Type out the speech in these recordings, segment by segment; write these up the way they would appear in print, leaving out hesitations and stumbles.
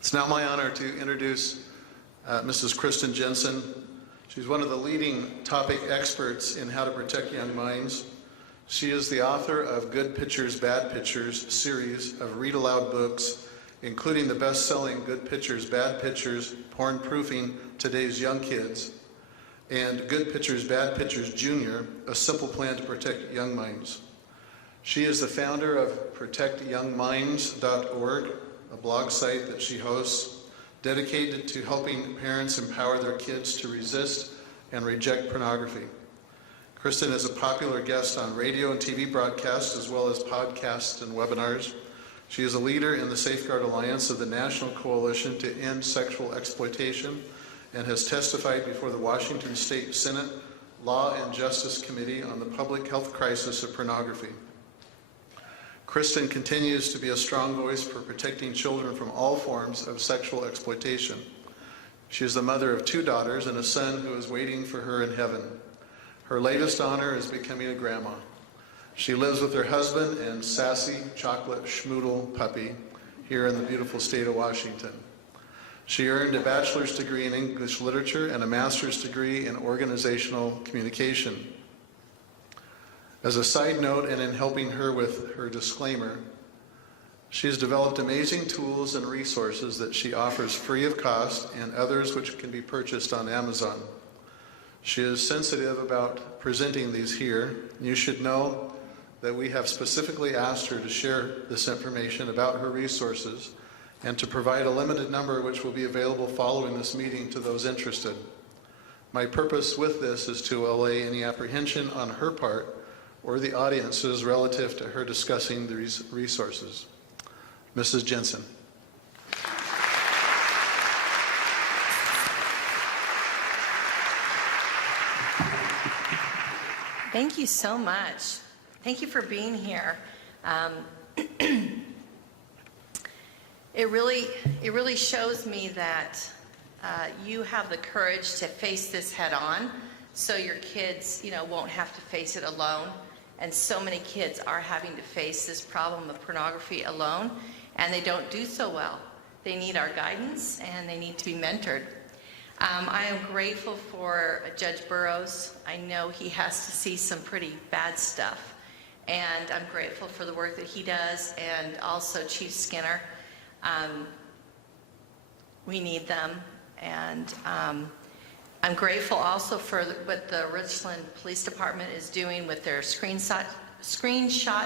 It's now my honor to introduce Mrs. Kristen Jenson. She's one of the leading topic experts in how to protect young minds. She is the author of Good Pictures, Bad Pictures series of read-aloud books, including the best-selling Good Pictures, Bad Pictures, Porn-Proofing Today's Young Kids, and Good Pictures, Bad Pictures Junior, A Simple Plan to Protect Young Minds. She is the founder of protectyoungminds.org, a blog site that she hosts, dedicated to helping parents empower their kids to resist and reject pornography. Kristen is a popular guest on radio and TV broadcasts, as well as podcasts and webinars. She is a leader in the Safeguard Alliance of the National Coalition to End Sexual Exploitation and has testified before the Washington State Senate Law and Justice Committee on the public health crisis of pornography. Kristen continues to be a strong voice for protecting children from all forms of sexual exploitation. She is the mother of 2 daughters and a son who is waiting for her in heaven. Her latest honor is becoming a grandma. She lives with her husband and sassy chocolate schmoodle puppy here in the beautiful state of Washington. She earned a bachelor's degree in English literature and a master's degree in organizational communication. As a side note, and in helping her with her disclaimer, she has developed amazing tools and resources that she offers free of cost and others which can be purchased on Amazon. She is sensitive about presenting these here. You should know that we have specifically asked her to share this information about her resources and to provide a limited number which will be available following this meeting to those interested. My purpose with this is to allay any apprehension on her part or the audience's relative to her discussing these resources. Mrs. Jenson. Thank you so much. Thank you for being here. It really shows me that you have the courage to face this head on, so your kids, won't have to face it alone. And so many kids are having to face this problem of pornography alone, and they don't do so well. They need our guidance, and they need to be mentored. I am grateful for Judge Burroughs. I know he has to see some pretty bad stuff, and I'm grateful for the work that he does, and also Chief Skinner. We need them, and I'm grateful also for what the Richland Police Department is doing with their screenshot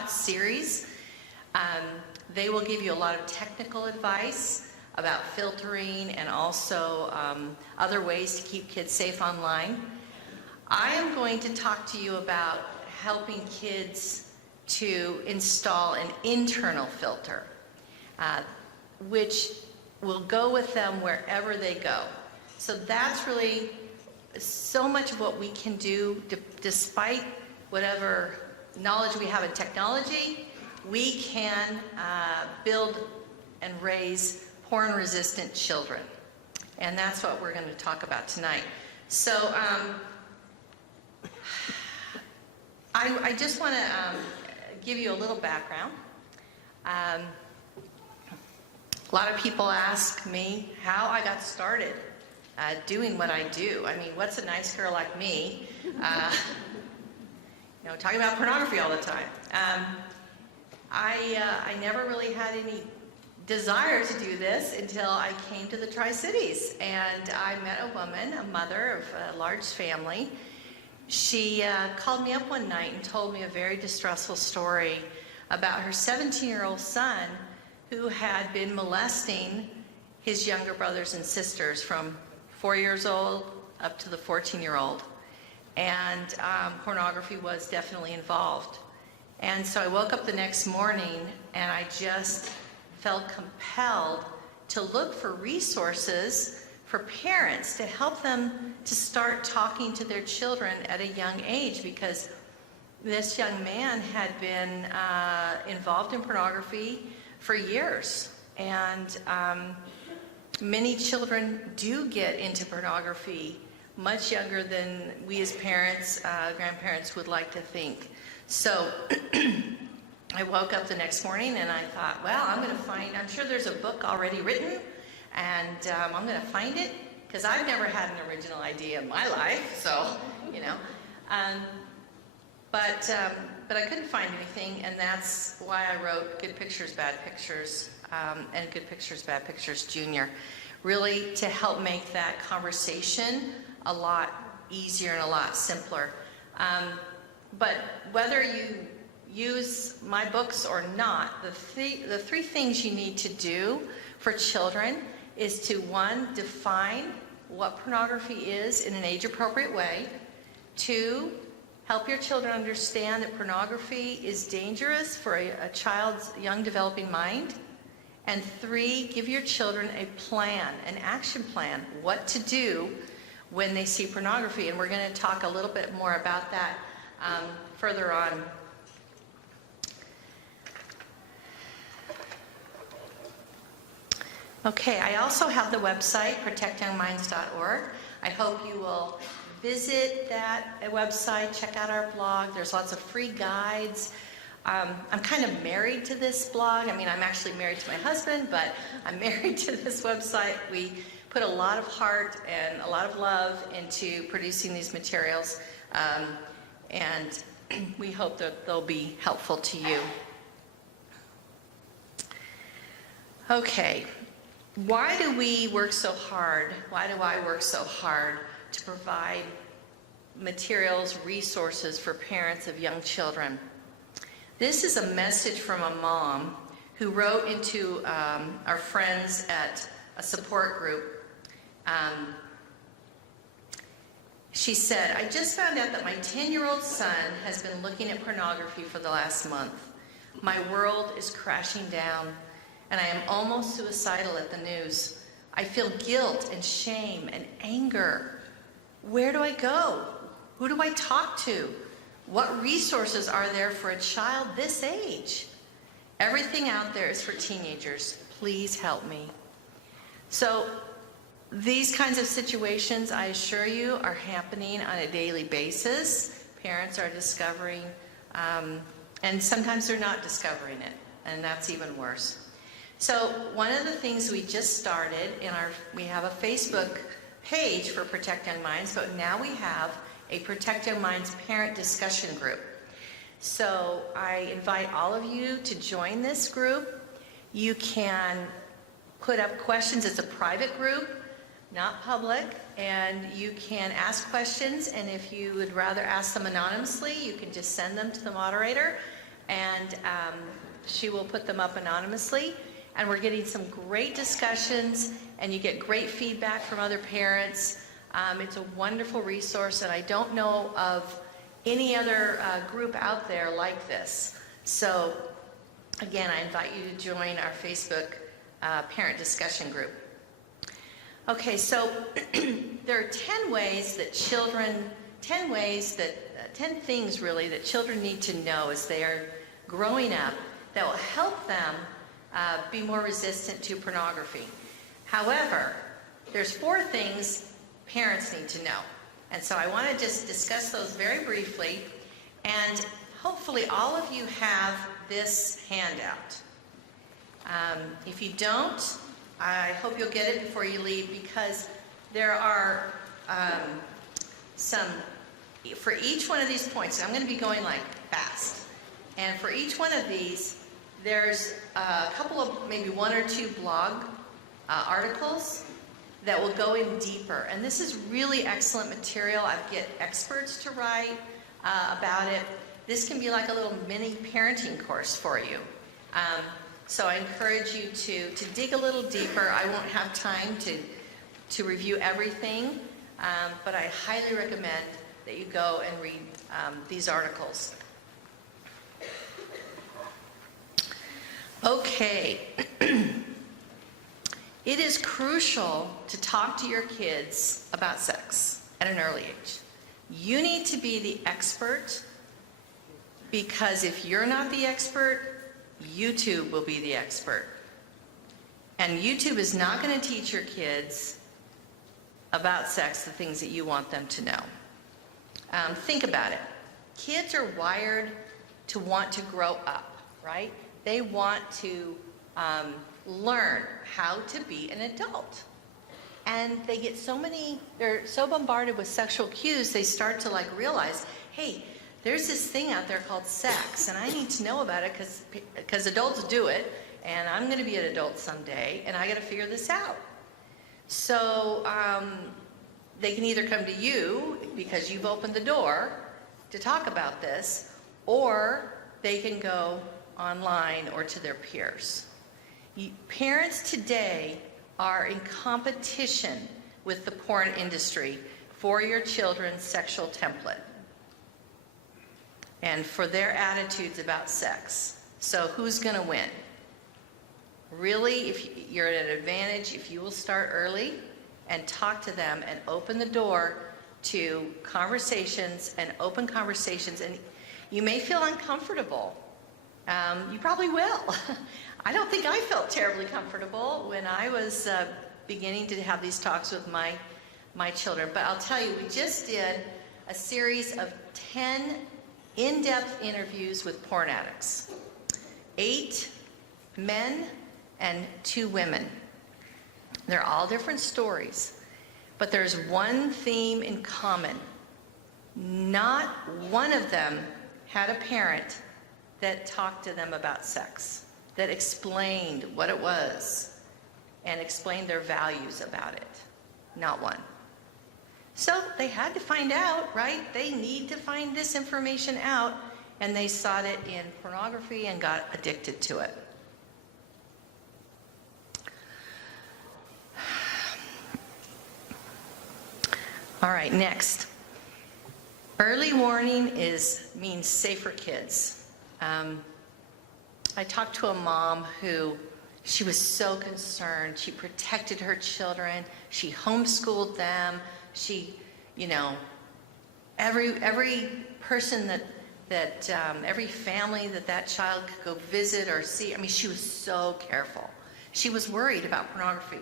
series. They will give you a lot of technical advice about filtering and also other ways to keep kids safe online. I am going to talk to you about helping kids to install an internal filter, which will go with them wherever they go. So that's really so much of what we can do, despite whatever knowledge we have in technology. We can build and raise porn-resistant children. And that's what we're going to talk about tonight. So I just want to give you a little background. A lot of people ask me how I got started doing what I do. I mean, what's a nice girl like me, talking about pornography all the time? I never really had any desire to do this until I came to the Tri-Cities, and I met a woman, a mother of a large family. She called me up one night and told me a very distressful story about her 17-year-old son who had been molesting his younger brothers and sisters from 4 years old up to the 14-year-old. And pornography was definitely involved. And so I woke up the next morning and I just felt compelled to look for resources for parents to help them to start talking to their children at a young age, because this young man had been involved in pornography for years. And many children do get into pornography much younger than we as parents, grandparents would like to think. So I woke up the next morning and I thought, well, I'm sure there's a book already written And I'm going to find it because I've never had an original idea in my life, so, you know. But I couldn't find anything, and that's why I wrote Good Pictures, Bad Pictures, and Good Pictures, Bad Pictures Junior, really to help make that conversation a lot easier and a lot simpler. But whether you use my books or not, the three things you need to do for children is to, one, define what pornography is in an age-appropriate way. Two, help your children understand that pornography is dangerous for a child's young developing mind. And three, give your children a plan, an action plan, what to do when they see pornography. And we're going to talk a little bit more about that further on. Okay, I also have the website, protectyoungminds.org. I hope you will visit that website, check out our blog. There's lots of free guides. I'm kind of married to this blog. I mean, I'm actually married to my husband, but I'm married to this website. We put a lot of heart and a lot of love into producing these materials, and we hope that they'll be helpful to you. Okay. Why do we work so hard? Why do I work so hard to provide materials, resources for parents of young children? This is a message from a mom who wrote into our friends at a support group. She said, I just found out that my 10-year-old son has been looking at pornography for the last month. My world is crashing down, and I am almost suicidal at the news. I feel guilt and shame and anger. Where do I go? Who do I talk to? What resources are there for a child this age? Everything out there is for teenagers. Please help me. So these kinds of situations, I assure you, are happening on a daily basis. Parents are discovering, and sometimes they're not discovering it, and that's even worse. So one of the things we just started we have a Facebook page for Protect Young Minds, but now we have a Protect Young Minds parent discussion group. So I invite all of you to join this group. You can put up questions. It's a private group, not public, and you can ask questions, and if you would rather ask them anonymously, you can just send them to the moderator, and she will put them up anonymously. And we're getting some great discussions, and you get great feedback from other parents. It's a wonderful resource, and I don't know of any other group out there like this. So, again, I invite you to join our Facebook parent discussion group. Okay, so there are 10 things really that children need to know as they are growing up that will help them be more resistant to pornography. However, there's 4 things parents need to know. And so I want to just discuss those very briefly. And hopefully all of you have this handout. If you don't, I hope you'll get it before you leave, because there are for each one of these points, I'm going to be going like fast. And for each one of these, there's a couple of, maybe 1 or 2 blog articles that will go in deeper. And this is really excellent material. I get experts to write about it. This can be like a little mini parenting course for you. So I encourage you to dig a little deeper. I won't have time to review everything, but I highly recommend that you go and read these articles. Okay. It is crucial to talk to your kids about sex at an early age. You need to be the expert, because if you're not the expert, YouTube will be the expert. And YouTube is not going to teach your kids about sex the things that you want them to know. Think about it. Kids are wired to want to grow up, right? They want to learn how to be an adult. And they get they're so bombarded with sexual cues, they start to like realize, hey, there's this thing out there called sex, and I need to know about it because adults do it, and I'm going to be an adult someday, and I got to figure this out. So they can either come to you because you've opened the door to talk about this, or they can go online or to their peers. Parents today are in competition with the porn industry for your children's sexual template and for their attitudes about sex. So who's going to win? Really, if you're at an advantage, if you will start early and talk to them and open the door to conversations and open conversations, and you may feel uncomfortable. You probably will. I don't think I felt terribly comfortable when I was beginning to have these talks with my children. But I'll tell you, we just did a series of 10 in-depth interviews with porn addicts. 8 men and 2 women. They're all different stories, but there's one theme in common. Not one of them had a parent that talked to them about sex, that explained what it was and explained their values about it. Not one. So they had to find out, right? They need to find this information out, and they sought it in pornography and got addicted to it. All right, next. Early warning means safer kids. I talked to a mom who, she was so concerned. She protected her children. She homeschooled them. She, every person every family that child could go visit or see, she was so careful. She was worried about pornography.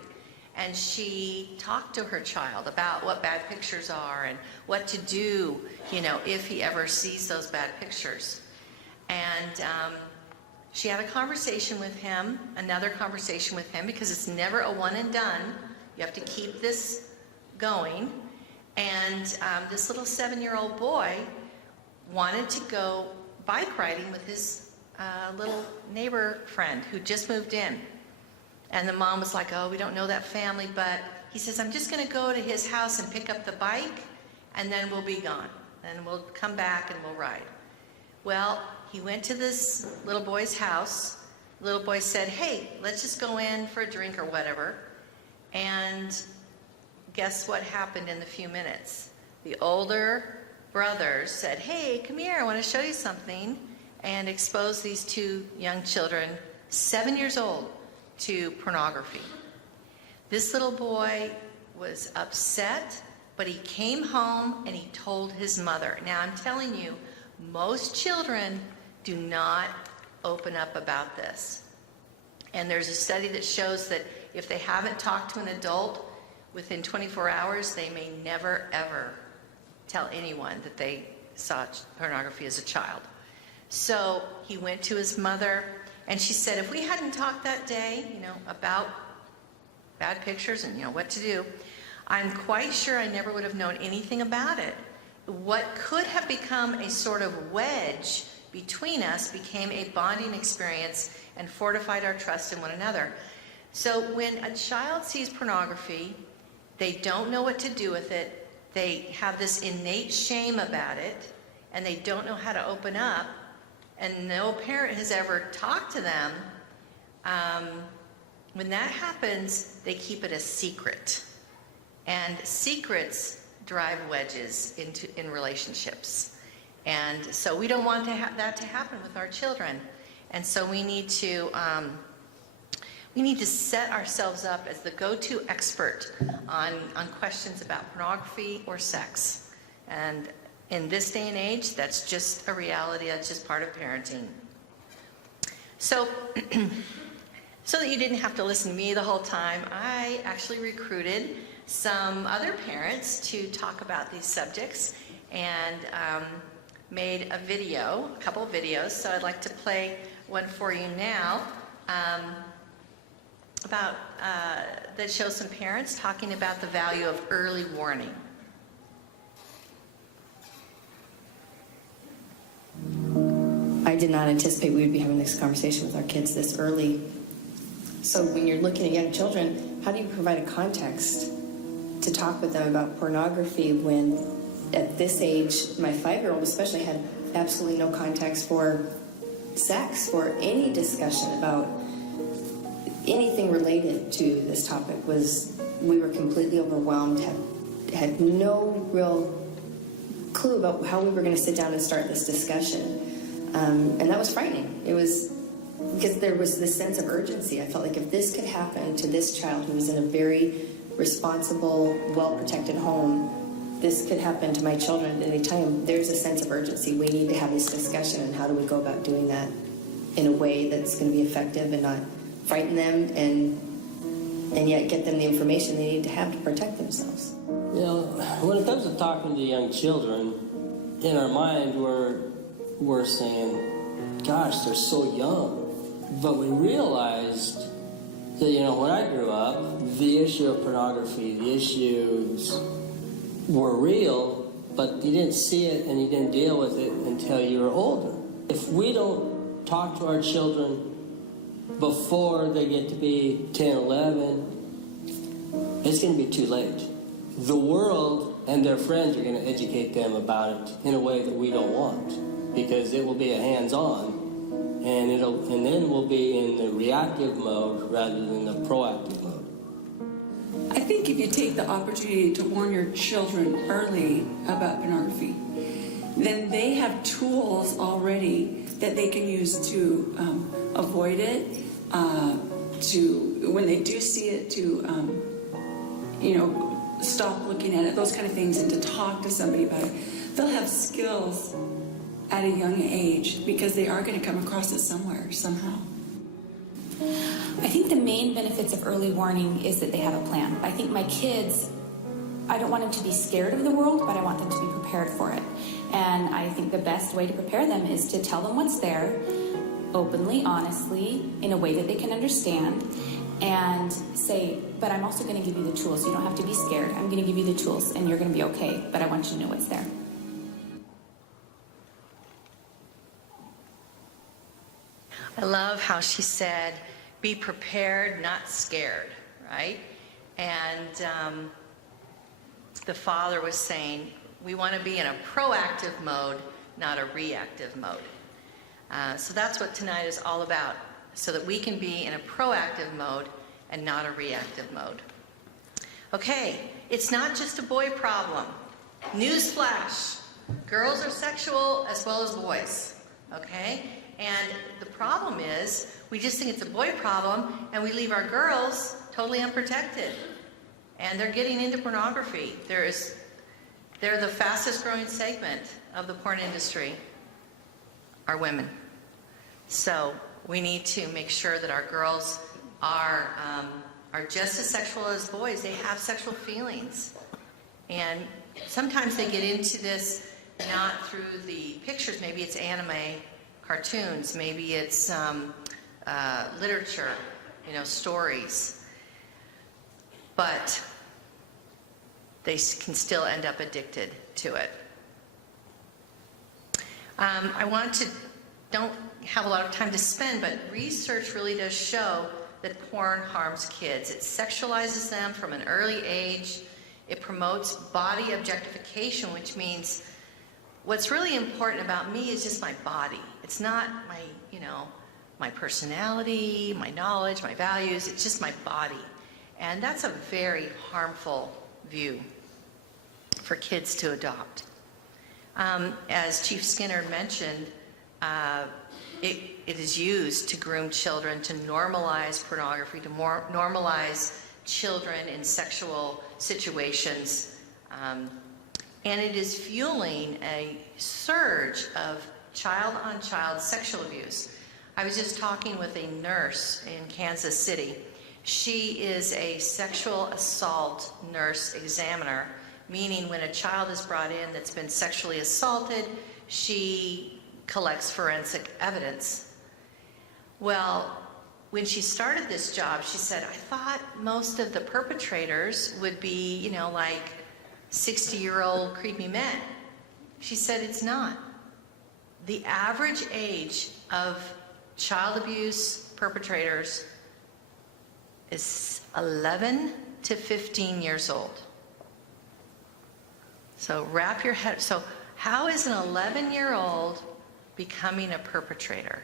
And she talked to her child about what bad pictures are and what to do, if he ever sees those bad pictures. And she had a conversation with him, another conversation with him, because it's never a one and done. You have to keep this going. And this little 7-year-old boy wanted to go bike riding with his little neighbor friend who just moved in. And the mom was like, oh, we don't know that family, but he says, I'm just going to go to his house and pick up the bike, and then we'll be gone. And we'll come back and we'll ride. Well, he went to this little boy's house. The little boy said, hey, let's just go in for a drink or whatever. And guess what happened in the few minutes? The older brothers said, hey, come here, I want to show you something, and exposed these 2 young children, 7 years old, to pornography. This little boy was upset, but he came home and he told his mother. Now, I'm telling you, most children do not open up about this. And there's a study that shows that if they haven't talked to an adult within 24 hours, they may never, ever tell anyone that they saw pornography as a child. So he went to his mother, and she said, if we hadn't talked that day, about bad pictures and, what to do, I'm quite sure I never would have known anything about it. What could have become a sort of wedge between us became a bonding experience and fortified our trust in one another. So when a child sees pornography, they don't know what to do with it. They have this innate shame about it, and they don't know how to open up, and no parent has ever talked to them. When that happens, they keep it a secret. And secrets drive wedges in relationships. And so we don't want that to happen with our children. And so we need to set ourselves up as the go-to expert on questions about pornography or sex. And in this day and age, that's just a reality. That's just part of parenting. So, so that you didn't have to listen to me the whole time, I actually recruited some other parents to talk about these subjects and made a couple of videos. So I'd like to play one for you now. about that shows some parents talking about the value of early warning. I did not anticipate we would be having this conversation with our kids this early. So when you're looking at young children, how do you provide a context to talk with them about pornography when at this age, my 5-year-old especially had absolutely no context for sex or any discussion about anything related to this topic. We were completely overwhelmed, had no real clue about how we were going to sit down and start this discussion. And that was frightening. It was because there was this sense of urgency. I felt like if this could happen to this child who was in a very responsible, well-protected home, this could happen to my children at any time. There's a sense of urgency. We need to have this discussion, and how do we go about doing that in a way that's going to be effective and not frighten them and yet get them the information they need to have to protect themselves. You know, when it comes to talking to young children, in our mind we're saying, gosh, they're so young. But we realized that, you know, when I grew up, the issue of pornography, the issues were real, but you didn't see it and you didn't deal with it until you were older. If we don't talk to our children before they get to be 10, 11, it's going to be too late. The world and their friends are going to educate them about it in a way that we don't want, because it will be a hands-on, and then we'll be in the reactive mode rather than the proactive mode. I think if you take the opportunity to warn your children early about pornography, then they have tools already that they can use to avoid it, to, when they do see it, to, stop looking at it, those kind of things, and to talk to somebody about it. They'll have skills at a young age because they are going to come across it somewhere, somehow. I think the main benefits of early warning is that they have a plan. I think my kids, I don't want them to be scared of the world, but I want them to be prepared for it. And I think the best way to prepare them is to tell them what's there, openly, honestly, in a way that they can understand, and say, but I'm also going to give you the tools. You don't have to be scared. I'm going to give you the tools, and you're going to be okay, but I want you to know what's there. I love how she said, be prepared, not scared, right? And the father was saying, we want to be in a proactive mode, not a reactive mode. So that's what tonight is all about, so that we can be in a proactive mode and not a reactive mode. Okay, it's not just a boy problem. Newsflash, girls are sexual as well as boys, okay? And the problem is, we just think it's a boy problem, and we leave our girls totally unprotected. And they're getting into pornography. They're the fastest growing segment of the porn industry are women. So we need to make sure that our girls are just as sexual as boys. They have sexual feelings. And sometimes they get into this not through the pictures. Maybe it's anime, cartoons, maybe it's literature, stories. But they can still end up addicted to it. Don't have a lot of time to spend, but research really does show that porn harms kids. It sexualizes them from an early age. It promotes body objectification, which means what's really important about me is just my body. It's not my personality, my knowledge, my values. It's just my body. And that's a very harmful view for kids to adopt. As Chief Skinner mentioned, it is used to groom children, to normalize pornography, to normalize children in sexual situations. And it is fueling a surge of child-on-child sexual abuse. I was just talking with a nurse in Kansas City. She is a sexual assault nurse examiner, meaning when a child is brought in that's been sexually assaulted, she collects forensic evidence. Well, when she started this job, she said, I thought most of the perpetrators would be, you know, like 60-year-old creepy men. She said it's not. The average age of child abuse perpetrators is 11 to 15 years old. So wrap your head. So how is an 11-year-old becoming a perpetrator?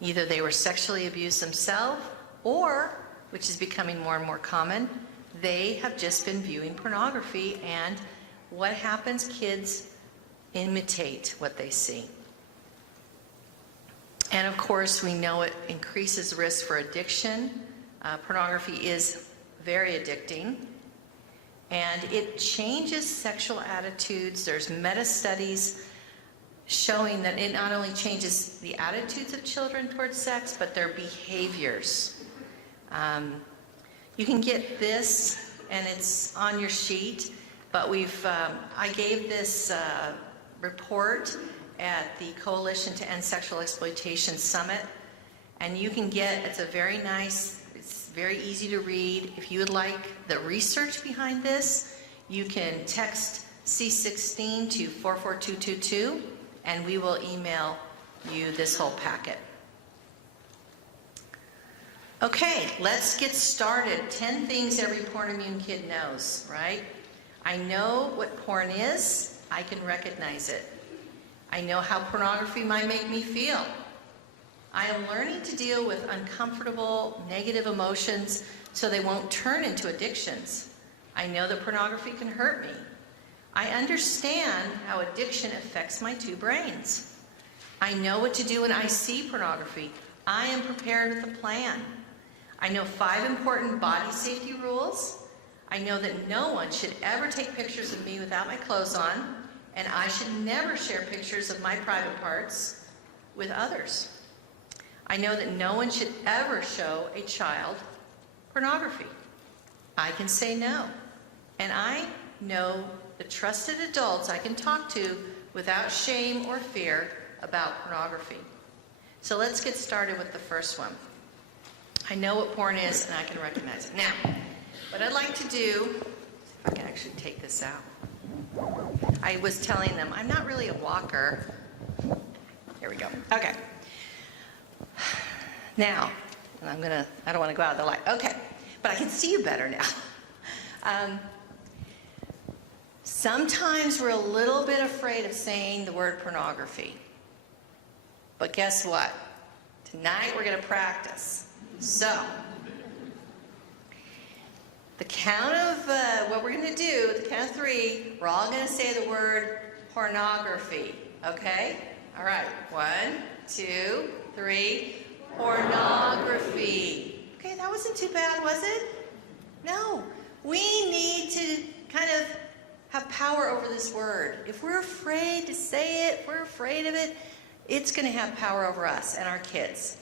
Either they were sexually abused themselves, or, which is becoming more and more common, they have just been viewing pornography, and what happens? Kids imitate what they see. And of course, we know it increases risk for addiction. Pornography is very addicting, and it changes sexual attitudes. There's meta-studies showing that it not only changes the attitudes of children towards sex, but their behaviors. You can get this, and it's on your sheet, but I gave this report at the Coalition to End Sexual Exploitation Summit, and you can get, it's a very nice, it's very easy to read. If you would like the research behind this, you can text C16 to 44222, and we will email you this whole packet. Okay, let's get started. 10 things every porn-immune kid knows, right? I know what porn is. I can recognize it. I know how pornography might make me feel. I am learning to deal with uncomfortable, negative emotions so they won't turn into addictions. I know that pornography can hurt me. I understand how addiction affects my two brains. I know what to do when I see pornography. I am prepared with a plan. I know 5 important body safety rules. I know that no one should ever take pictures of me without my clothes on, and I should never share pictures of my private parts with others. I know that no one should ever show a child pornography. I can say no. And I know the trusted adults I can talk to without shame or fear about pornography. So let's get started with the first one. I know what porn is, and I can recognize it. Now, what I'd like to do, if I can actually take this out. I was telling them, I'm not really a walker. Here we go. Okay. Now, and I don't want to go out of the light. Okay, but I can see you better now. Sometimes we're a little bit afraid of saying the word pornography. But guess what? Tonight we're going to practice. So, the count of what we're going to do, the count of 3, we're all going to say the word pornography. Okay? All right. 1, 2, 3. Pornography. Okay, that wasn't too bad, was it? No. We need to kind of have power over this word. If we're afraid to say it, if we're afraid of it, it's going to have power over us and our kids.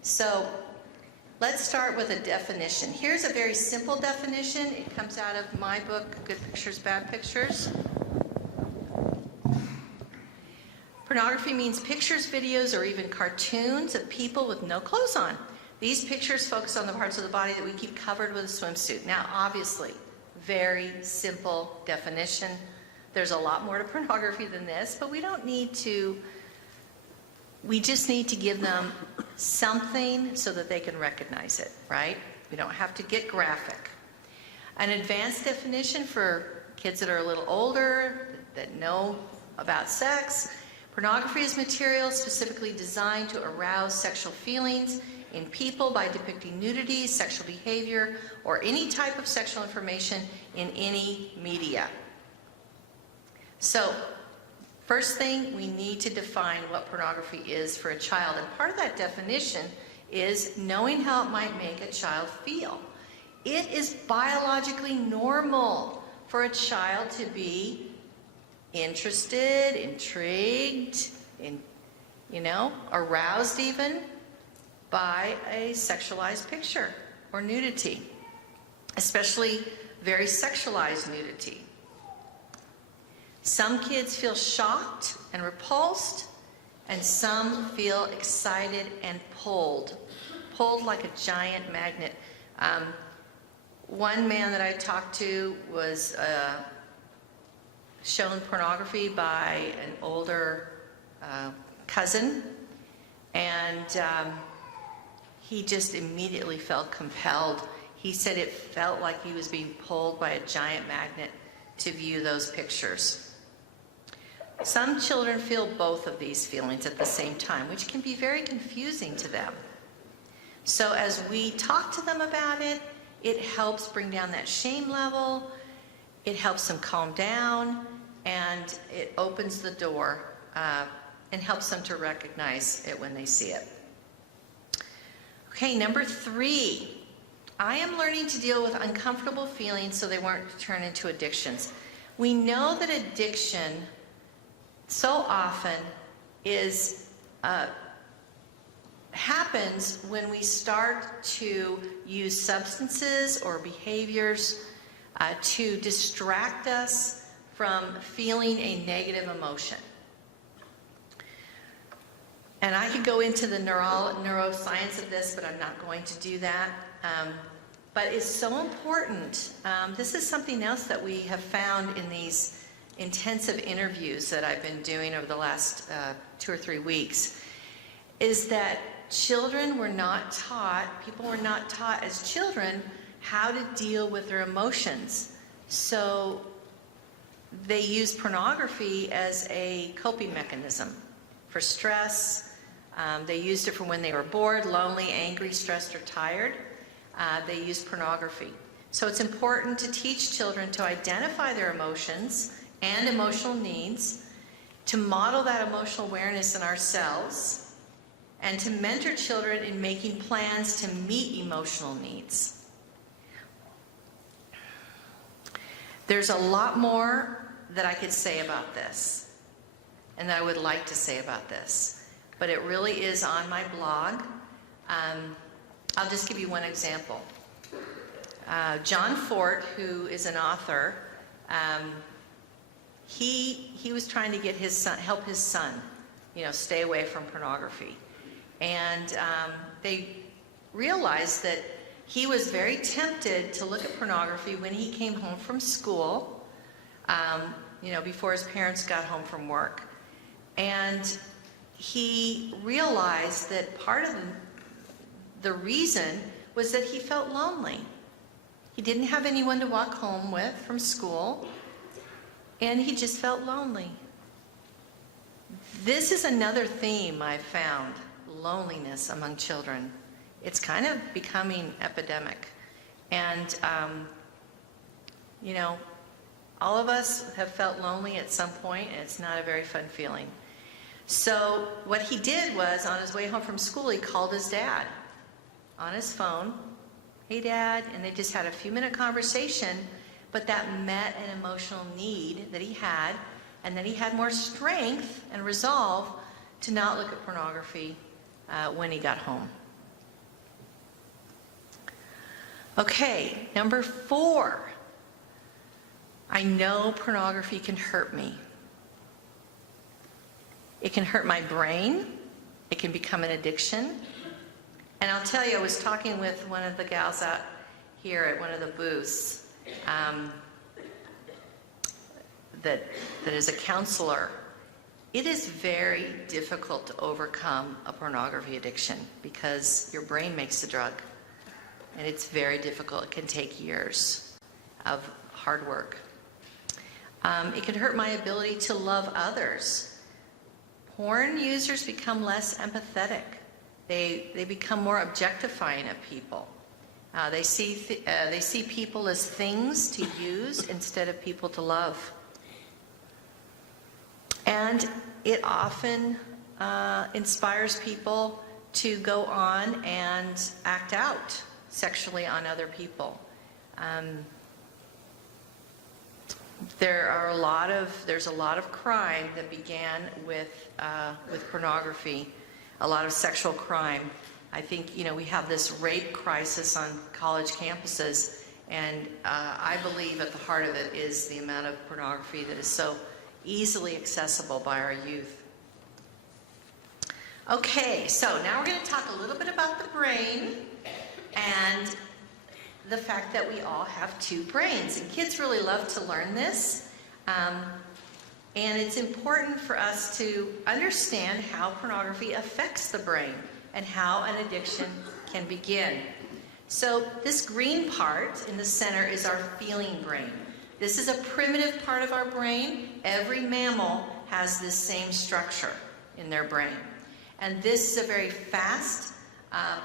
So let's start with a definition. Here's a very simple definition. It comes out of my book, Good Pictures, Bad Pictures. Pornography means pictures, videos, or even cartoons of people with no clothes on. These pictures focus on the parts of the body that we keep covered with a swimsuit. Now, obviously, very simple definition. There's a lot more to pornography than this, but we just need to give them something so that they can recognize it, right? We don't have to get graphic. An advanced definition for kids that are a little older, that know about sex. Pornography is material specifically designed to arouse sexual feelings in people by depicting nudity, sexual behavior, or any type of sexual information in any media. So, first thing, we need to define what pornography is for a child. And part of that definition is knowing how it might make a child feel. It is biologically normal for a child to be interested, intrigued, aroused even by a sexualized picture or nudity, especially very sexualized nudity. Some kids feel shocked and repulsed, and some feel excited and pulled pulled like a giant magnet. One man that I talked to was shown pornography by an older cousin, and he just immediately felt compelled. He said it felt like he was being pulled by a giant magnet to view those pictures. Some children feel both of these feelings at the same time, which can be very confusing to them. So as we talk to them about it, it helps bring down that shame level, it helps them calm down, and it opens the door and helps them to recognize it when they see it. Okay, number 3, I am learning to deal with uncomfortable feelings so they won't turn into addictions. We know that addiction so often happens when we start to use substances or behaviors to distract us from feeling a negative emotion. And I could go into the neuroscience of this, but I'm not going to do that. But it's so important. This is something else that we have found in these intensive interviews that I've been doing over the last 2 or 3 weeks, is that children were not taught, people were not taught as children how to deal with their emotions. So they use pornography as a coping mechanism for stress. They used it for when they were bored, lonely, angry, stressed, or tired. They used pornography. So it's important to teach children to identify their emotions and emotional needs, to model that emotional awareness in ourselves, and to mentor children in making plans to meet emotional needs. There's a lot more that I could say about this, and that I would like to say about this, but it really is on my blog. I'll just give you one example. John Fort, who is an author, he was trying to get his son, help his son, stay away from pornography. And they realized that he was very tempted to look at pornography when he came home from school, before his parents got home from work. And he realized that part of the reason was that he felt lonely. He didn't have anyone to walk home with from school, and he just felt lonely. This is another theme I've found, loneliness among children. It's kind of becoming epidemic. And, all of us have felt lonely at some point, and it's not a very fun feeling. So what he did was, on his way home from school, he called his dad on his phone. Hey, Dad, and they just had a few-minute conversation, but that met an emotional need that he had, and then he had more strength and resolve to not look at pornography when he got home. Okay, number 4. I know pornography can hurt me. It can hurt my brain. It can become an addiction. And I'll tell you, I was talking with one of the gals out here at one of the booths that is a counselor. It is very difficult to overcome a pornography addiction because your brain makes the drug. And it's very difficult. It can take years of hard work. It can hurt my ability to love others. Porn users become less empathetic. They become more objectifying of people. They see people as things to use instead of people to love. And it often inspires people to go on and act out sexually on other people. There's a lot of crime that began with pornography, a lot of sexual crime. I think, we have this rape crisis on college campuses, and I believe at the heart of it is the amount of pornography that is so easily accessible by our youth. Okay, so now we're going to talk a little bit about the brain and the fact that we all have two brains. And kids really love to learn this. And it's important for us to understand how pornography affects the brain and how an addiction can begin. So this green part in the center is our feeling brain. This is a primitive part of our brain. Every mammal has this same structure in their brain. And this is a very fast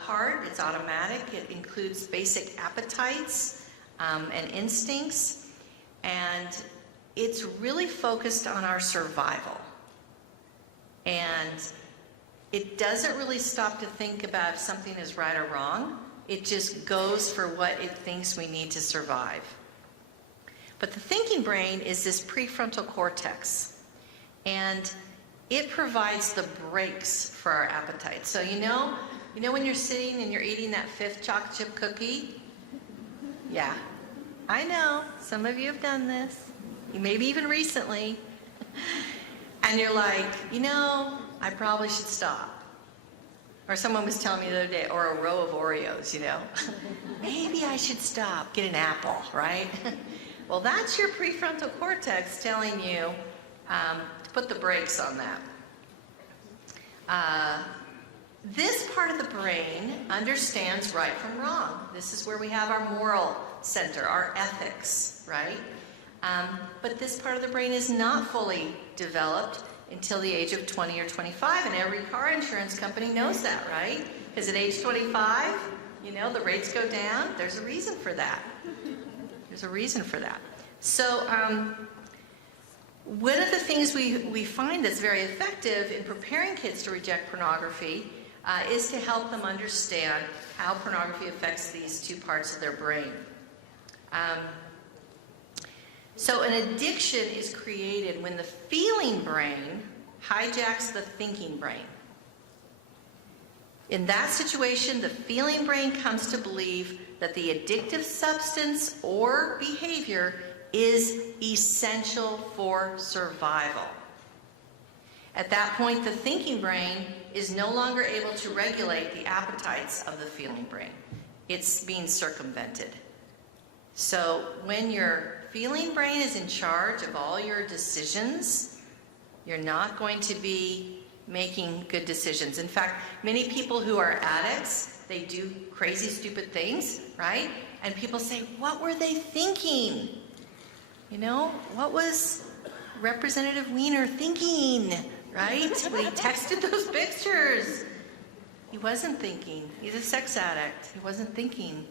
part. It's automatic. It includes basic appetites and instincts. And it's really focused on our survival. And it doesn't really stop to think about if something is right or wrong. It just goes for what it thinks we need to survive. But the thinking brain is this prefrontal cortex. And it provides the brakes for our appetite. So you know when you're sitting and you're eating that 5th chocolate chip cookie? Yeah, I know. Some of you have done this. Maybe even recently. And you're like, I probably should stop. Or someone was telling me the other day, or a row of Oreos, Maybe I should stop. Get an apple, right? Well, that's your prefrontal cortex telling you to put the brakes on that. This part of the brain understands right from wrong. This is where we have our moral center, our ethics, right? But this part of the brain is not fully developed until the age of 20 or 25, and every car insurance company knows that, right? Because at age 25, the rates go down. There's a reason for that. There's a reason for that. So one of the things we find that's very effective in preparing kids to reject pornography is to help them understand how pornography affects these two parts of their brain. So an addiction is created when the feeling brain hijacks the thinking brain. In that situation, the feeling brain comes to believe that the addictive substance or behavior is essential for survival. At that point, the thinking brain is no longer able to regulate the appetites of the feeling brain. It's being circumvented. So when your feeling brain is in charge of all your decisions, you're not going to be making good decisions. In fact, many people who are addicts, they do crazy, stupid things, right? And people say, what were they thinking? What was Representative Weiner thinking, right? When he texted those pictures. He wasn't thinking. He's a sex addict. He wasn't thinking.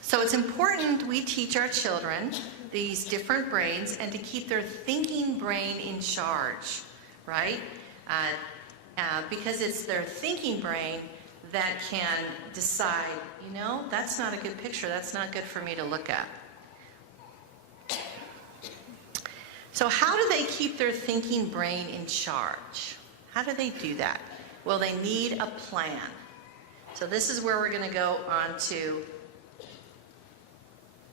So it's important we teach our children these different brains and to keep their thinking brain in charge, right? Because it's their thinking brain that can decide, that's not a good picture. That's not good for me to look at. So how do they keep their thinking brain in charge? How do they do that? Well, they need a plan. So this is where we're going to go on to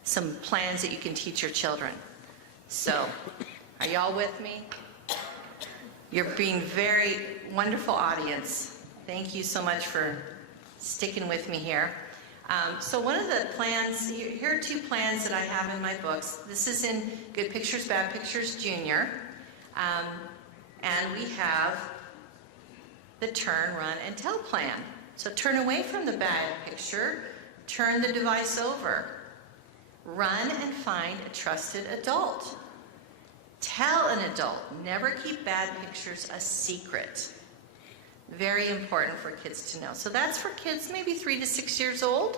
some plans that you can teach your children. So, are y'all with me? You're being very wonderful audience. Thank you so much for sticking with me here. So one of the plans, here are 2 plans that I have in my books. This is in Good Pictures, Bad Pictures Junior. And we have the turn, run, and tell plan. So turn away from the bad picture, turn the device over. Run and find a trusted adult. Tell an adult. Never keep bad pictures a secret. Very important for kids to know. So that's for kids maybe 3 to 6 years old.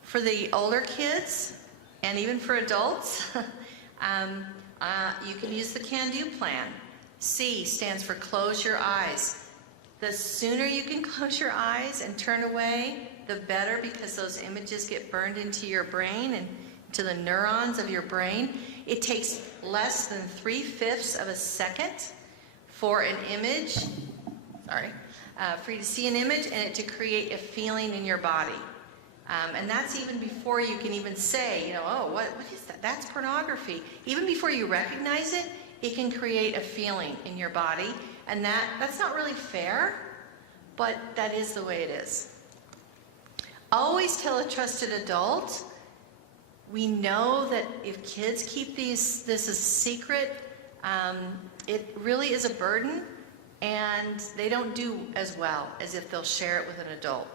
For the older kids, and even for adults, you can use the can-do plan. C stands for close your eyes. The sooner you can close your eyes and turn away, the better, because those images get burned into your brain and to the neurons of your brain. It takes less than 3/5 of a second for an image, for you to see an image and it to create a feeling in your body. And that's even before you can even say, oh, what is that? That's pornography. Even before you recognize it, it can create a feeling in your body, and that's not really fair, but that is the way it is. Always tell a trusted adult. We know that if kids keep this a secret, it really is a burden, and they don't do as well as if they'll share it with an adult.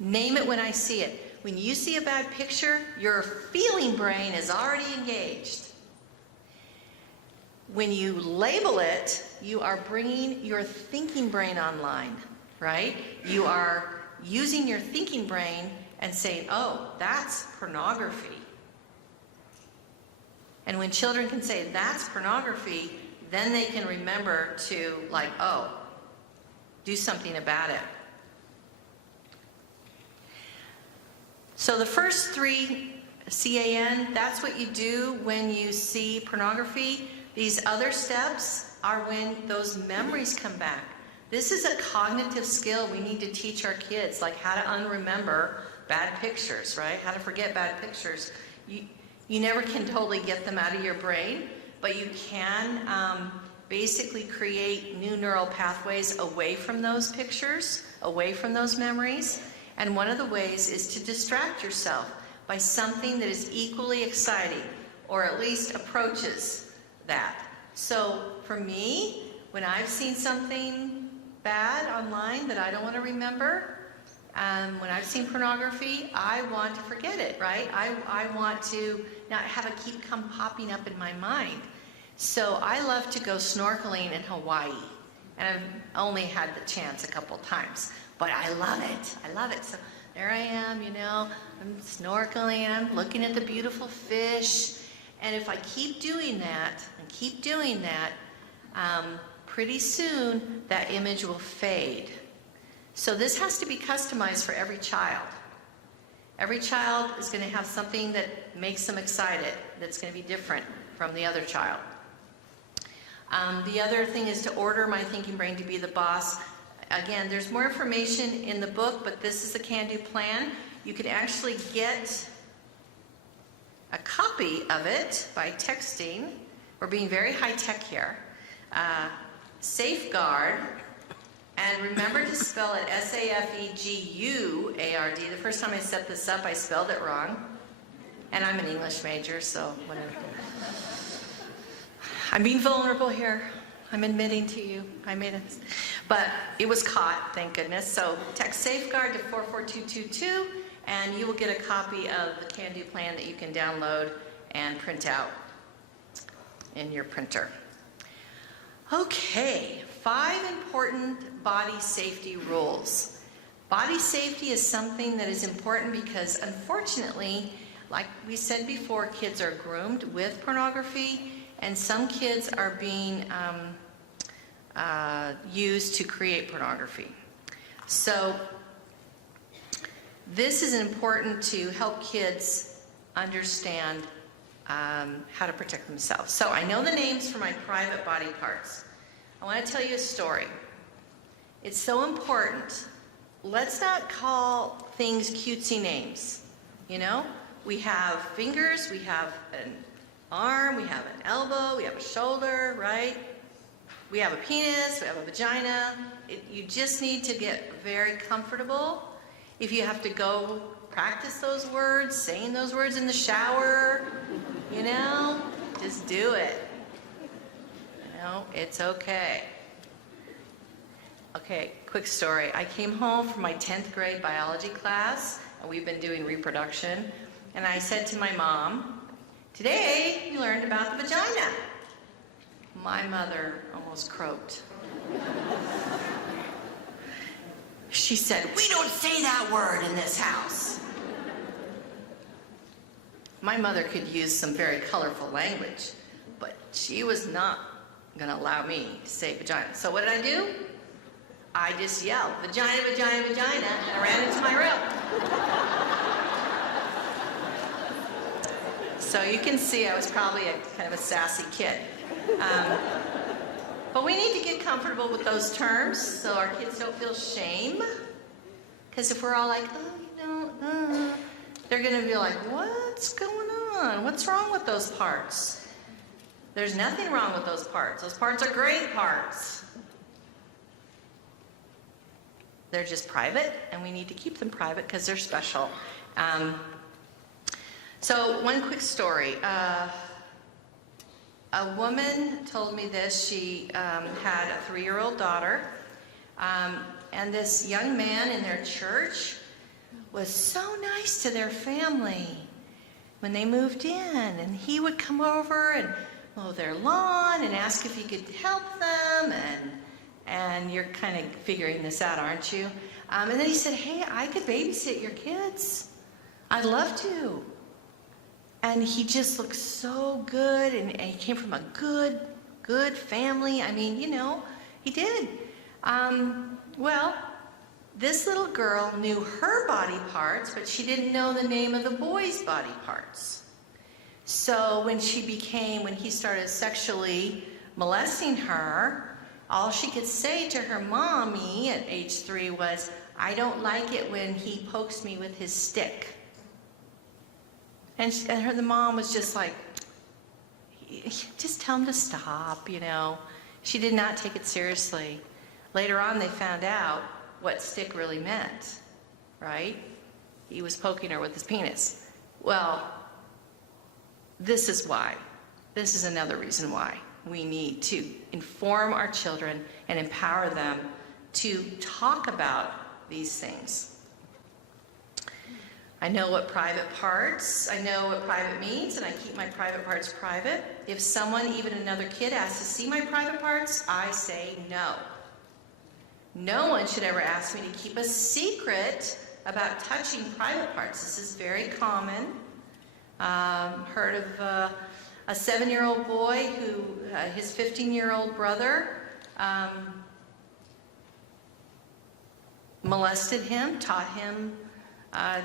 Name it when I see it. When you see a bad picture, your feeling brain is already engaged. When you label it, you are bringing your thinking brain online, right? You are using your thinking brain and saying, oh, that's pornography. And when children can say, that's pornography, then they can remember to, like, oh, do something about it. So the first three, CAN, that's what you do when you see pornography. These other steps are when those memories come back. This is a cognitive skill we need to teach our kids, like how to unremember bad pictures, right? How to forget bad pictures. You never can totally get them out of your brain, but you can basically create new neural pathways away from those pictures, away from those memories. And one of the ways is to distract yourself by something that is equally exciting, or at least approaches that. So for me, when I've seen something bad online that I don't want to remember, when I've seen pornography, I want to forget it, right? I want to not have it keep popping up in my mind. So I love to go snorkeling in Hawaii. And I've only had the chance a couple times, but I love it. I love it. So there I am, I'm snorkeling, I'm looking at the beautiful fish. And if I keep doing that, pretty soon that image will fade. So this has to be customized for every child. Every child is going to have something that makes them excited, that's going to be different from the other child. The other thing is to order my thinking brain to be the boss. Again, there's more information in the book, but this is the can-do plan. You could actually get a copy of it by texting. We're being very high-tech here. Safeguard, and remember to spell it S-A-F-E-G-U-A-R-D. The first time I set this up, I spelled it wrong. And I'm an English major, so whatever. I'm being vulnerable here. I'm admitting to you. I made it. But it was caught, thank goodness. So text Safeguard to 44222, and you will get a copy of the can-do plan that you can download and print out in your printer. Okay, 5 important body safety rules. Body safety is something that is important because, unfortunately, like we said before, kids are groomed with pornography, and some kids are being used to create pornography. So this is important to help kids understand how to protect themselves. So I know the names for my private body parts. I want to tell you a story. It's so important. Let's not call things cutesy names. We have fingers, we have an arm, we have an elbow, we have a shoulder, right? We have a penis, we have a vagina. You just need to get very comfortable. If you have to go practice those words, saying those words in the shower, just do it. It's okay. Okay, quick story. I came home from my 10th grade biology class, and we've been doing reproduction, and I said to my mom, today we learned about the vagina. My mother almost croaked. She said, we don't say that word in this house. My mother could use some very colorful language, but she was not going to allow me to say vagina. So what did I do? I just yelled, vagina, vagina, vagina, and I ran into my room. So you can see I was probably a kind of a sassy kid. But we need to get comfortable with those terms so our kids don't feel shame. Because if we're all like, they're going to be like, what's going on? What's wrong with those parts? There's nothing wrong with those parts. Those parts are great parts. They're just private, and we need to keep them private because they're special. So one quick story. A woman told me this. She had a 3-year-old daughter, and this young man in their church was so nice to their family when they moved in, and he would come over and mow their lawn and ask if he could help them, and you're kind of figuring this out, aren't you? And then he said, hey, I could babysit your kids. I'd love to. And he just looked so good, and he came from a good family. I mean, you know, he did. Well, this little girl knew her body parts, but she didn't know the name of the boy's body parts. So when he started sexually molesting her, all she could say to her mommy at age 3 was, I don't like it when he pokes me with his stick. And the mom was just like, just tell him to stop, you know. She did not take it seriously. Later on, they found out what stick really meant, right? He was poking her with his penis. Well, this is why. This is another reason why we need to inform our children and empower them to talk about these things. I know what private means, and I keep my private parts private. If someone, even another kid, asks to see my private parts, I say no. No one should ever ask me to keep a secret about touching private parts. This is very common. Heard of a 7-year-old boy who, his 15-year-old brother molested him, taught him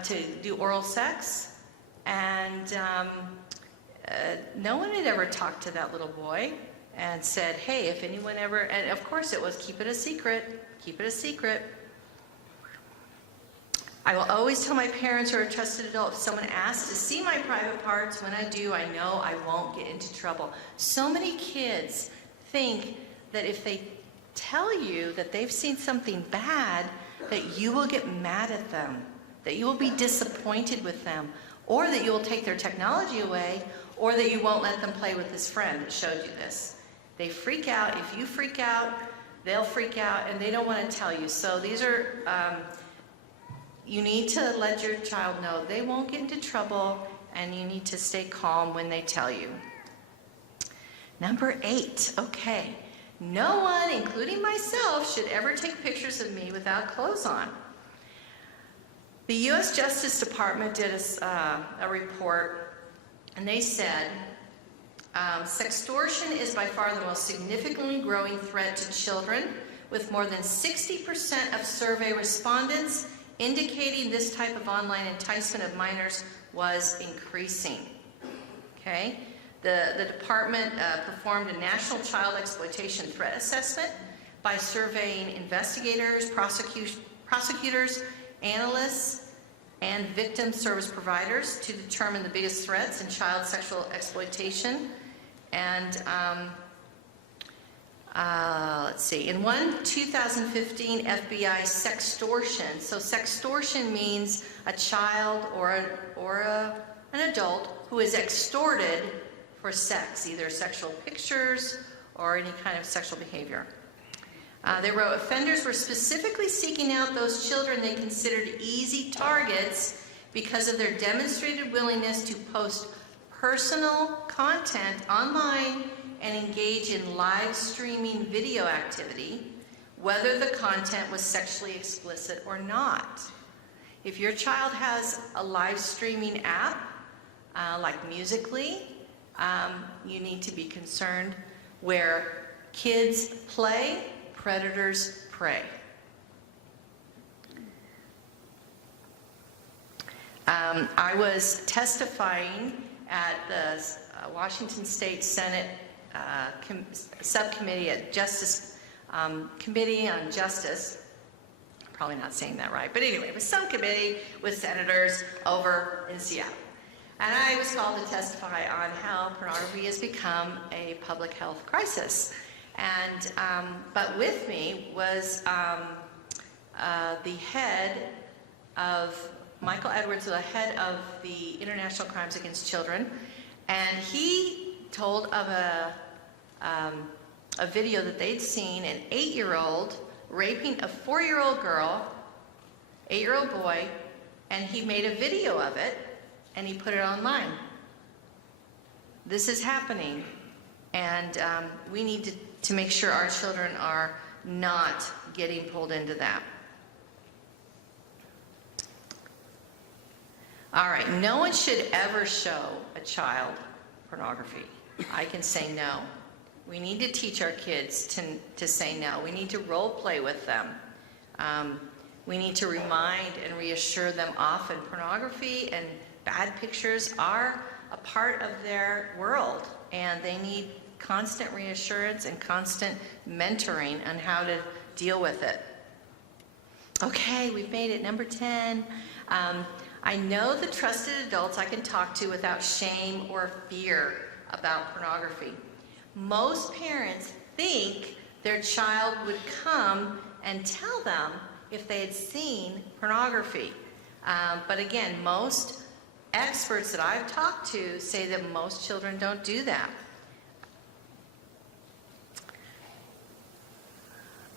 to do oral sex, and no one had ever talked to that little boy and said, hey, if anyone ever, and of course it was keep it a secret, keep it a secret. I will always tell my parents or a trusted adult, if someone asks to see my private parts, when I do, I know I won't get into trouble. So many kids think that if they tell you that they've seen something bad, that you will get mad at them, that you will be disappointed with them, or that you will take their technology away, or that you won't let them play with this friend that showed you this. They freak out. If you freak out, they'll freak out, and they don't want to tell you. So these are, you need to let your child know they won't get into trouble, and you need to stay calm when they tell you. Number 8, okay. No one, including myself, should ever take pictures of me without clothes on. The U.S. Justice Department did a report, and they said, sextortion is by far the most significantly growing threat to children, with more than 60% of survey respondents indicating this type of online enticement of minors was increasing. Okay? The department performed a national child exploitation threat assessment by surveying investigators, prosecutors, analysts, and victim service providers to determine the biggest threats in child sexual exploitation. And let's see, in one 2015 FBI sextortion, so sextortion means a child or an adult who is extorted for sex, either sexual pictures or any kind of sexual behavior. They wrote, offenders were specifically seeking out those children they considered easy targets because of their demonstrated willingness to post personal content online and engage in live streaming video activity, whether the content was sexually explicit or not. If your child has a live streaming app, like Musical.ly, you need to be concerned. Where kids play, predators prey. I was testifying at the Washington State Senate subcommittee at Justice Committee on Justice. I'm probably not saying that right, but anyway, it was some committee with senators over in Seattle. And I was called to testify on how pornography has become a public health crisis. And, but with me was the head of, Michael Edwards, the head of the International Crimes Against Children, and he told of a video that they'd seen an 8-year-old raping a 4-year-old girl, 8-year-old boy, and he made a video of it and he put it online. This is happening, and we need to make sure our children are not getting pulled into that. All right, no one should ever show a child pornography. I can say no. We need to teach our kids to say no. We need to role play with them. We need to remind and reassure them often pornography and bad pictures are a part of their world, and they need constant reassurance and constant mentoring on how to deal with it. Okay, we've made it. Number 10. I know the trusted adults I can talk to without shame or fear about pornography. Most parents think their child would come and tell them if they had seen pornography. But again, most experts that I've talked to say that most children don't do that.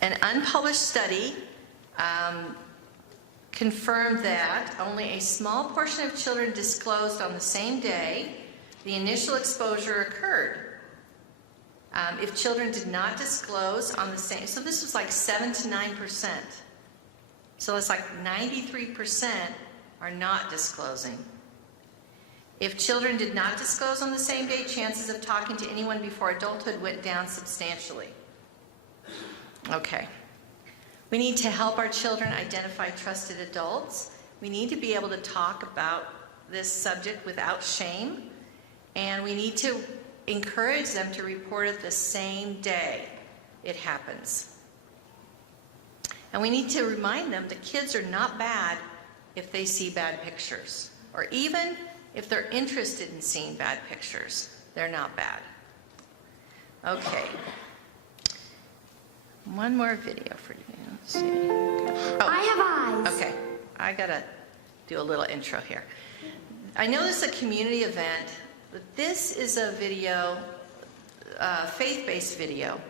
An unpublished study confirmed that only a small portion of children disclosed on the same day the initial exposure occurred. If children did not disclose on the same, so this was like 7 to 9%. So it's like 93% are not disclosing. If children did not disclose on the same day, chances of talking to anyone before adulthood went down substantially. Okay. We need to help our children identify trusted adults. We need to be able to talk about this subject without shame, and we need to encourage them to report it the same day it happens. And we need to remind them that kids are not bad if they see bad pictures, or even if they're interested in seeing bad pictures. They're not bad. Okay. One more video for you. Let's see. Okay. Oh, I have eyes. okay. I gotta do a little intro here. I know this is a community event, but this is a video, faith-based video,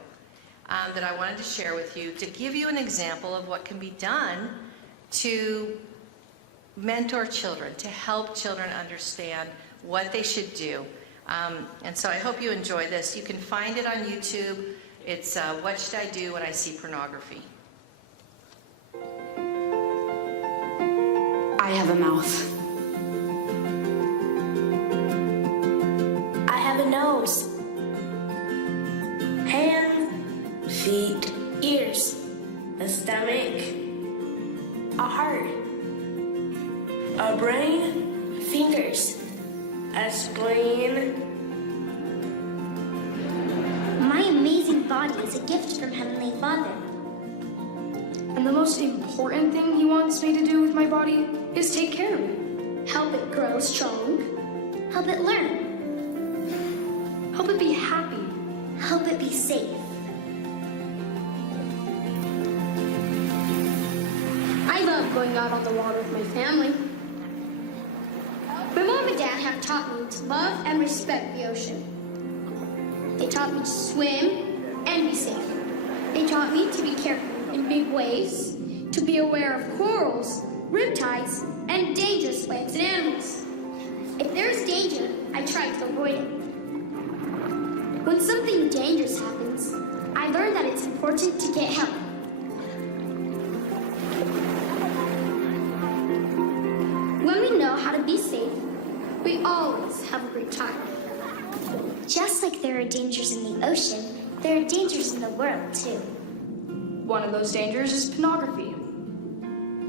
that I wanted to share with you to give you an example of what can be done to mentor children, to help children understand what they should do. And so I hope you enjoy this. You can find it on YouTube. It's What Should I Do When I See Pornography? I have a mouth. I have a nose. Hands, feet, ears, a stomach, a heart, a brain, fingers, a spleen. My amazing body is a gift from Heavenly Father. And the most important thing He wants me to do with my body is take care of it. Help it grow strong. Help it learn. Help it be happy. Help it be safe. I love going out on the water with my family. My mom and dad have taught me to love and respect the ocean. They taught me to swim and be safe. They taught me to be careful in big waves, to be aware of corals, riptides, and dangerous plants and animals. If there's danger, I try to avoid it. When something dangerous happens, I learn that it's important to get help. When we know how to be safe, we always have a great time. Just like there are dangers in the ocean, there are dangers in the world, too. One of those dangers is pornography.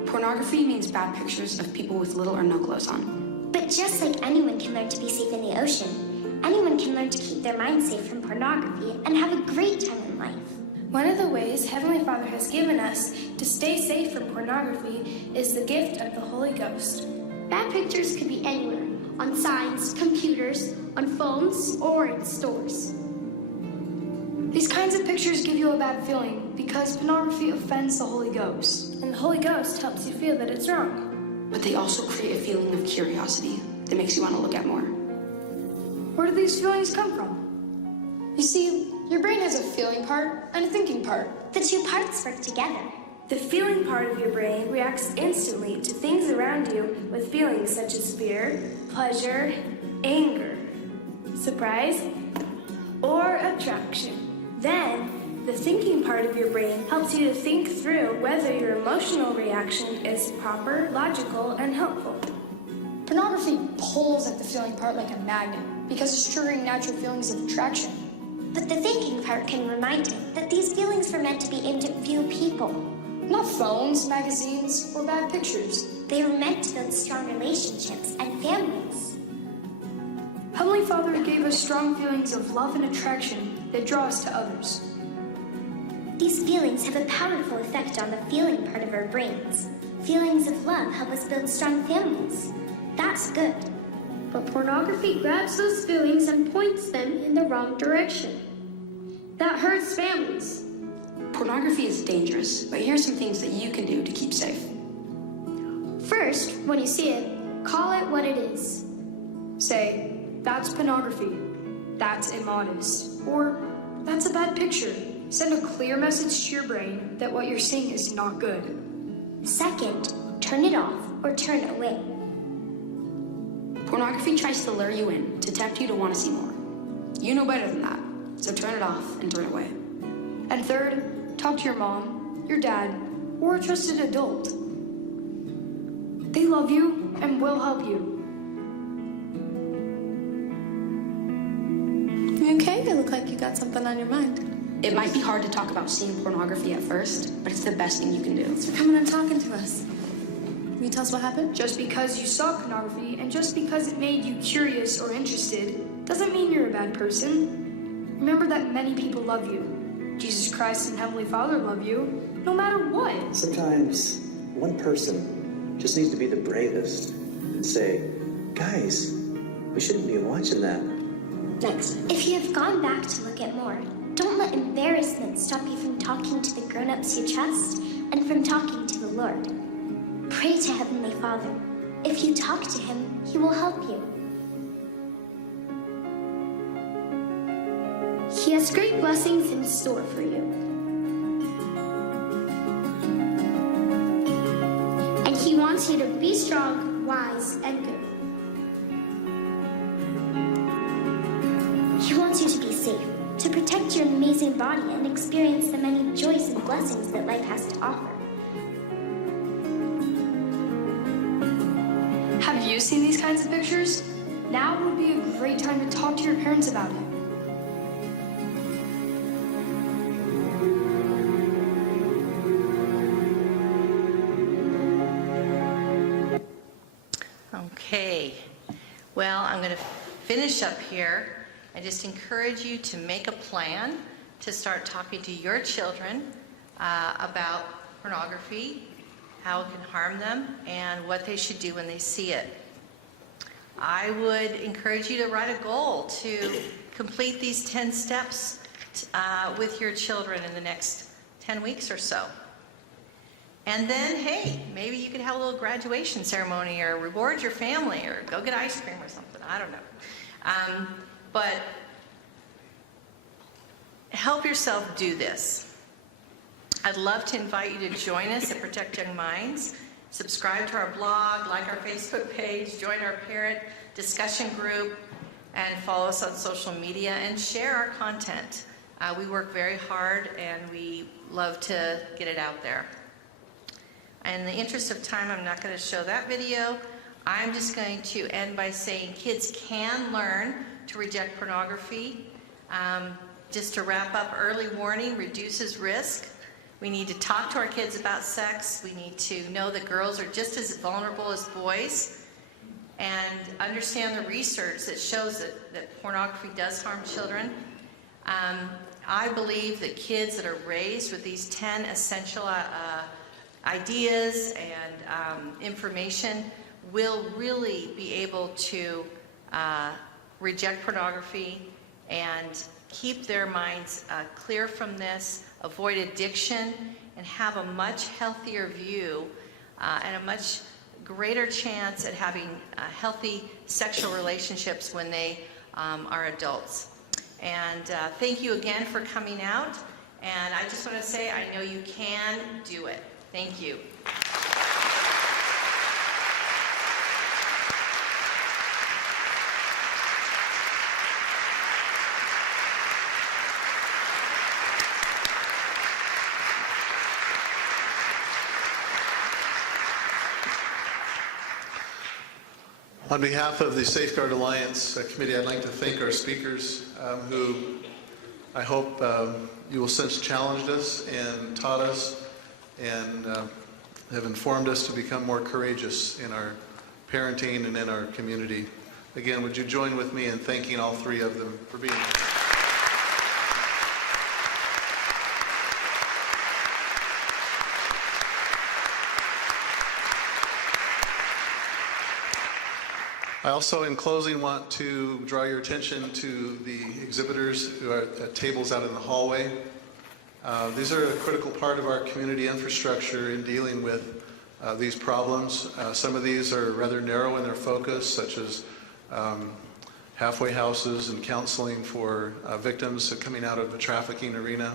Pornography means bad pictures of people with little or no clothes on. But just like anyone can learn to be safe in the ocean, anyone can learn to keep their mind safe from pornography and have a great time in life. One of the ways Heavenly Father has given us to stay safe from pornography is the gift of the Holy Ghost. Bad pictures could be anywhere, on signs, computers, on phones, or in stores. These kinds of pictures give you a bad feeling because pornography offends the Holy Ghost. And the Holy Ghost helps you feel that it's wrong. But they also create a feeling of curiosity that makes you want to look at more. Where do these feelings come from? You see, your brain has a feeling part and a thinking part. The two parts work together. The feeling part of your brain reacts instantly to things around you with feelings such as fear, pleasure, anger, surprise, or attraction. Then, the thinking part of your brain helps you to think through whether your emotional reaction is proper, logical, and helpful. Pornography pulls at the feeling part like a magnet because it's triggering natural feelings of attraction. But the thinking part can remind him that these feelings were meant to be aimed at few people. Not phones, magazines, or bad pictures. They were meant to build strong relationships and families. Heavenly Father gave us strong feelings of love and attraction that draw us to others. These feelings have a powerful effect on the feeling part of our brains. Feelings of love help us build strong families. That's good. But pornography grabs those feelings and points them in the wrong direction. That hurts families. Pornography is dangerous, but here's some things that you can do to keep safe. First, when you see it, call it what it is. Say, that's pornography. That's immodest. Or, that's a bad picture. Send a clear message to your brain that what you're seeing is not good. Second, turn it off or turn it away. Pornography tries to lure you in, to tempt you to want to see more. You know better than that, so turn it off and turn it away. And third, talk to your mom, your dad, or a trusted adult. They love you and will help you. Okay, you look like you got something on your mind. It might be hard to talk about seeing pornography at first, but it's the best thing you can do. Thanks for coming and talking to us. Can you tell us what happened? Just because you saw pornography and just because it made you curious or interested doesn't mean you're a bad person. Remember that many people love you. Jesus Christ and Heavenly Father love you, no matter what. Sometimes one person just needs to be the bravest and say, guys, we shouldn't be watching that. Next. If you have gone back to look at more, don't let embarrassment stop you from talking to the grown-ups you trust and from talking to the Lord. Pray to Heavenly Father. If you talk to Him, He will help you. He has great blessings in store for you. And He wants you to be strong, wise, and good. He wants you to be safe, to protect your amazing body and experience the many joys and blessings that life has to offer. Have you seen these kinds of pictures? Now would be a great time to talk to your parents about it. Okay, well, I'm going to finish up here and just encourage you to make a plan to start talking to your children about pornography, how it can harm them, and what they should do when they see it. I would encourage you to write a goal to complete these 10 steps with your children in the next 10 weeks or so. And then, hey, maybe you could have a little graduation ceremony or reward your family or go get ice cream or something. I don't know. But help yourself do this. I'd love to invite you to join us at Protect Young Minds. Subscribe to our blog, like our Facebook page, join our parent discussion group, and follow us on social media and share our content. We work very hard and we love to get it out there. In the interest of time, I'm not going to show that video. I'm just going to end by saying kids can learn to reject pornography. Just to wrap up, early warning reduces risk. We need to talk to our kids about sex. We need to know that girls are just as vulnerable as boys and understand the research that shows that pornography does harm children. I believe that kids that are raised with these 10 essential ideas and information will really be able to reject pornography and keep their minds clear from this, avoid addiction, and have a much healthier view and a much greater chance at having healthy sexual relationships when they are adults. And thank you again for coming out. And I just want to say, I know you can do it. Thank you. On behalf of the Safeguard Alliance Committee, I'd like to thank our speakers who I hope you will sense challenged us and taught us and have informed us to become more courageous in our parenting and in our community. Again, would you join with me in thanking all three of them for being here? I also, in closing, want to draw your attention to the exhibitors who are at tables out in the hallway. These are a critical part of our community infrastructure in dealing with these problems. Some of these are rather narrow in their focus, such as halfway houses and counseling for victims coming out of the trafficking arena.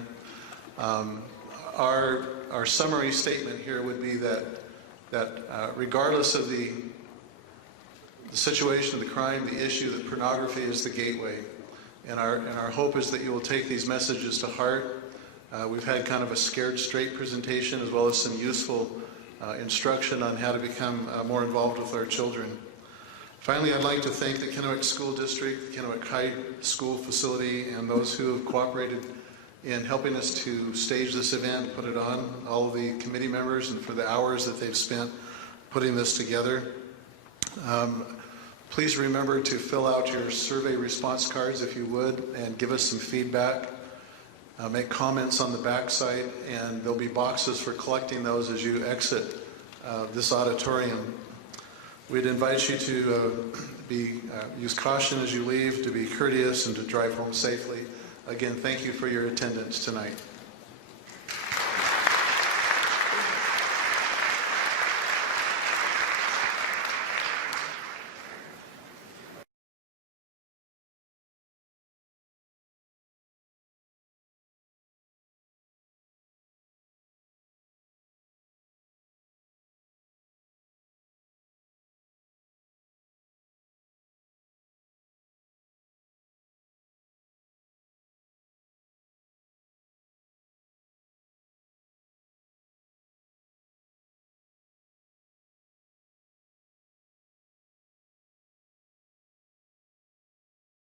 Our summary statement here would be that regardless of the situation of the crime, the issue, that pornography is the gateway. And our hope is that you will take these messages to heart. We've had kind of a scared straight presentation as well as some useful instruction on how to become more involved with our children. Finally, I'd like to thank the Kennewick School District, the Kennewick High School facility, and those who have cooperated in helping us to stage this event, put it on, all of the committee members, and for the hours that they've spent putting this together. Please remember to fill out your survey response cards if you would, and give us some feedback. Make comments on the backside, and there'll be boxes for collecting those as you exit this auditorium. We'd invite you to use caution as you leave, to be courteous, and to drive home safely. Again, thank you for your attendance tonight.